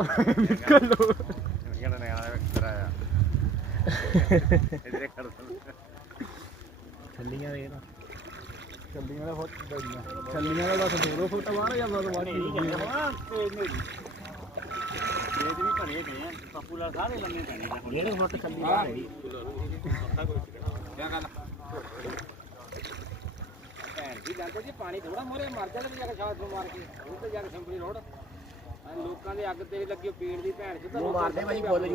ਨਿਕਲ ਲੋ ਇਹਨਾਂ ਨੇ ਆਇਆ ਕਰਾਇਆ ਇਧਰੇ ਕਰ ਛੱਲੀਆਂ ਦੇ ਨਾ ਛੱਲੀਆਂ ਦਾ ਬਹੁਤ ਬੜੀਆਂ ਛੱਲੀਆਂ ਦਾ ਬਸ 2 ਫੁੱਟ ਬਾਹਰ ਜਾਂਦਾ ਤਾਂ ਬਾਅਦ ਇਹ ਵੀ ਘਰੇ ਪਏ ਆ ਪਪੂਲਰ ਸਾਰੇ ਲੰਮੇ ਪੈਣੇ ਨੇ 1.5 ਫੁੱਟ ਛੱਲੀ ਬਾਹਰ ਹੈਗੀ ਕਿਆ ਗੱਲ ਭੈਣ ਜੀ ਲੱਗਦਾ ਜੀ ਪਾਣੀ ਥੋੜਾ ਮੋਰੇ ਮਰ ਜਾਣਾ ਤੇ ਜਾ ਕੇ ਛਾਤ ਨੂੰ ਮਾਰ ਕੇ ਉਹ ਤੇ ਜਾ ਕੇ ਸੰਭਲੀ ਰੋਡ ਲੋਕਾਂ ਦੇ ਅੱਗ ਤੇਰੇ ਲੱਗੀ ਪੀੜ ਦੀ ਭੈਣ ਚ ਤਾਂ ਮਾਰਦੇ ਭਾਈ ਬੋਲ